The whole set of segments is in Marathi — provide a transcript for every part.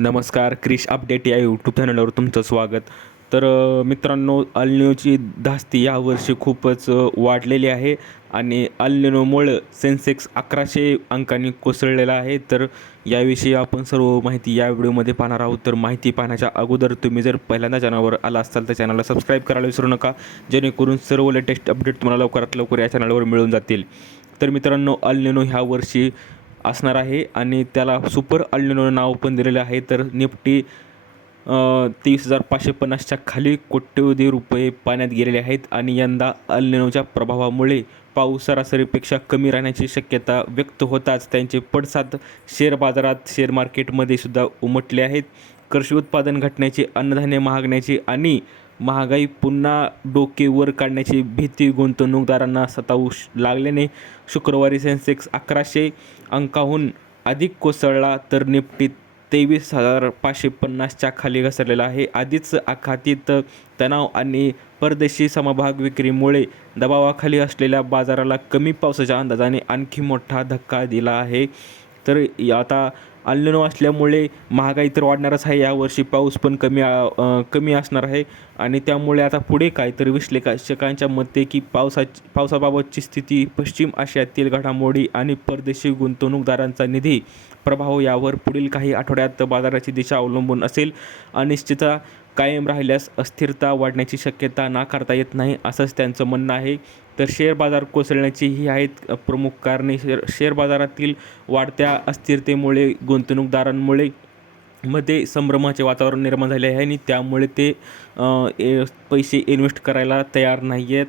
नमस्कार, क्रिश अपडेट या यूट्यूब चॅनलवर तुमचं स्वागत. तर मित्रांनो, अल निनोची धास्ती यावर्षी खूपच वाढलेली आहे आणि अल निनोमुळं सेन्सेक्स 1100 अंकांनी कोसळलेला आहे. तर याविषयी आपण सर्व माहिती या व्हिडिओमध्ये पाहणार आहोत. तर माहिती पाहण्याच्या अगोदर तुम्ही जर पहिल्यांदा चॅनलवर आला असाल तर चॅनलला सबस्क्राईब करायला विसरू नका, जेणेकरून सर्व लेटेस्ट अपडेट तुम्हाला लवकरात लवकर या चॅनलवर मिळून जातील. तर मित्रांनो, अल निनो ह्या वर्षी असणार आहे आणि त्याला सुपर अल निनो नाव पण दिलेलं आहे. तर निफ्टी 23,550च्या खाली कोट्यवधी रुपये पाण्यात गेलेले आहेत आणि यंदा अल निनोच्या प्रभावामुळे पाऊस सरासरीपेक्षा कमी राहण्याची शक्यता व्यक्त होताच त्यांचे पडसाद शेअर बाजारात, शेअर मार्केटमध्ये सुद्धा उमटले आहेत. कृषी उत्पादन घटण्याची, अन्नधान्य महागण्याची आणि महागाई पुन्हा डोके वर काढण्याची भीती गुंतवणूकदारांना सतावू लागल्याने शुक्रवारी सेन्सेक्स 1100 अंकाहून अधिक कोसळला, तर निफ्टी 23,550च्या खाली घसरलेला आहे. आधीच आखातीत तणाव आणि परदेशी समभाग विक्रीमुळे दबावाखाली असलेल्या बाजाराला कमी पावसाच्या अंदाजाने आणखी मोठा धक्का दिला आहे. तर आता अल निनो असल्यामुळे महागाई तर वाढणारच आहे. यावर्षी पाऊस पण कमी असणार आहे आणि त्यामुळे आता पुढे काय, तर विश्लेषकांच्या मते की पावसाबाबतची स्थिती, पश्चिम आशियातील घडामोडी आणि परदेशी गुंतवणूकदारांचा निधी प्रभाव यावर पुढील काही आठवड्यात बाजाराची दिशा अवलंबून असेल. अनिश्चितता कायम राहिल्यास अस्थिरता वाढण्याची शक्यता नाकारता येत नाही, असंच त्यांचं म्हणणं आहे. तर शेअर बाजार कोसळण्याची ही आहेत प्रमुख कारणे. शेअर बाजारातील वाढत्या अस्थिरतेमुळे गुंतवणूकदारांमुळे मध्ये संभ्रमाचे वातावरण निर्माण झाले आहे आणि त्यामुळे ते पैसे इन्व्हेस्ट करायला तयार नाही आहेत.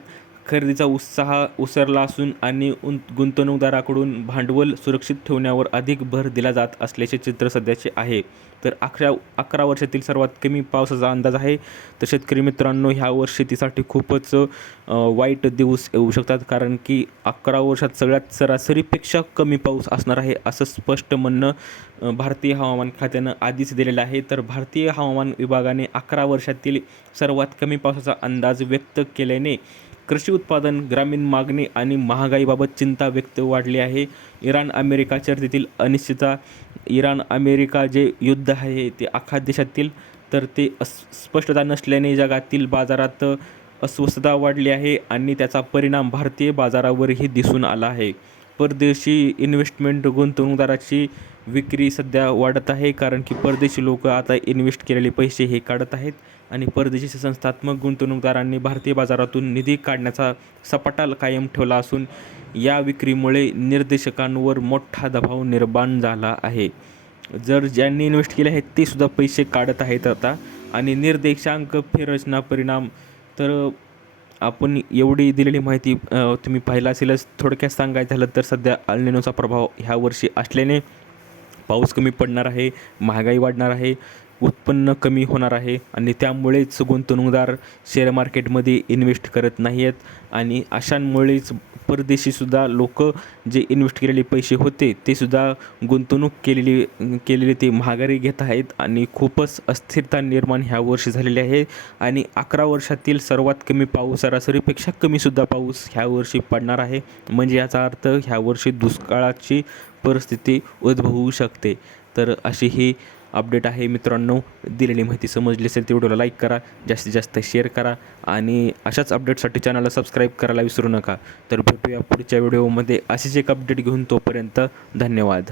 खरेदीचा उत्साह उसरला असून आणि गुंतवणूकदाराकडून भांडवल सुरक्षित ठेवण्यावर अधिक भर दिला जात असल्याचे चित्र सध्याचे आहे. तर 11 वर्षातील सर्वात कमी पावसाचा अंदाज आहे. तर शेतकरी मित्रांनो, ह्या वर्षी शेतीसाठी खूपच वाईट दिवस येऊ शकतात, कारण की 11 वर्षात सगळ्यात सरासरीपेक्षा कमी पाऊस असणार आहे, असं स्पष्ट म्हणणं भारतीय हवामान खात्यानं आधीच दिलेलं आहे. तर भारतीय हवामान विभागाने 11 वर्षातील सर्वात कमी पावसाचा अंदाज व्यक्त केल्याने कृषी उत्पादन, ग्रामीण मागणी आणि महागाईबाबत चिंता वाढली आहे. इराण अमेरिका चर्चेतील अनिश्चितता. इराण अमेरिका जे युद्ध आहे ते आखात देशातील, तर ते स्पष्टता नसल्याने जगातील बाजारात अस्वस्थता वाढली आहे आणि त्याचा परिणाम भारतीय बाजारावरही दिसून आला आहे. परदेशी इन्व्हेस्टमेंट गुंतवणूकदाराची विक्री सध्या वाढत आहे, कारण की परदेशी लोक आता इन्व्हेस्ट केलेले पैसे हे काढत आहेत आणि परदेशी संस्थात्मक गुंतवणूकदारांनी भारतीय बाजारातून निधी काढण्याचा सपाटा कायम ठेवला असून या विक्रीमुळे निर्देशकांवर मोठा दबाव निर्माण झाला आहे. ज्यांनी इन्व्हेस्ट केले आहेत ते सुद्धा पैसे काढत आहेत आता. आणि निर्देशांक फेररचना परिणाम, तर आपण एवढी दिलेली माहिती तुम्ही पाहिला असेलच. थोडक्यात सांगायचं झालं तर सध्या अल निनोचा प्रभाव ह्या वर्षी असल्याने पाऊस कमी पडणार आहे, महागाई वाढणार आहे, उत्पन्न कमी होणार आहे आणि त्यामुळेच गुंतवणूकदार शेअर मार्केटमध्ये इन्व्हेस्ट करत नाही आहेत आणि अशांमुळेच परदेशीसुद्धा लोक जे इन्व्हेस्ट केलेले पैसे होते ते सुद्धा गुंतवणूक केलेली ते महागाई घेत आहेत आणि खूपच अस्थिरता निर्माण ह्या वर्षी झालेली आहे. आणि 11 वर्षातील सर्वात कमी पाऊस, सरासरीपेक्षा कमीसुद्धा पाऊस ह्या वर्षी पडणार आहे. म्हणजे याचा अर्थ ह्या वर्षी दुष्काळाची परिस्थिती उद्भवू शकते. तर अशी ही अपडेट आहे मित्रांनो. दिलेली माहिती समजली असेल तर व्हिडिओला लाईक करा, जास्तीत जास्त शेअर करा आणि अशाच अपडेटसाठी चॅनलला सबस्क्राईब करायला विसरू नका. तर भेटूया पुढच्या व्हिडिओमध्ये अशीच एक अपडेट घेऊन. तोपर्यंत धन्यवाद.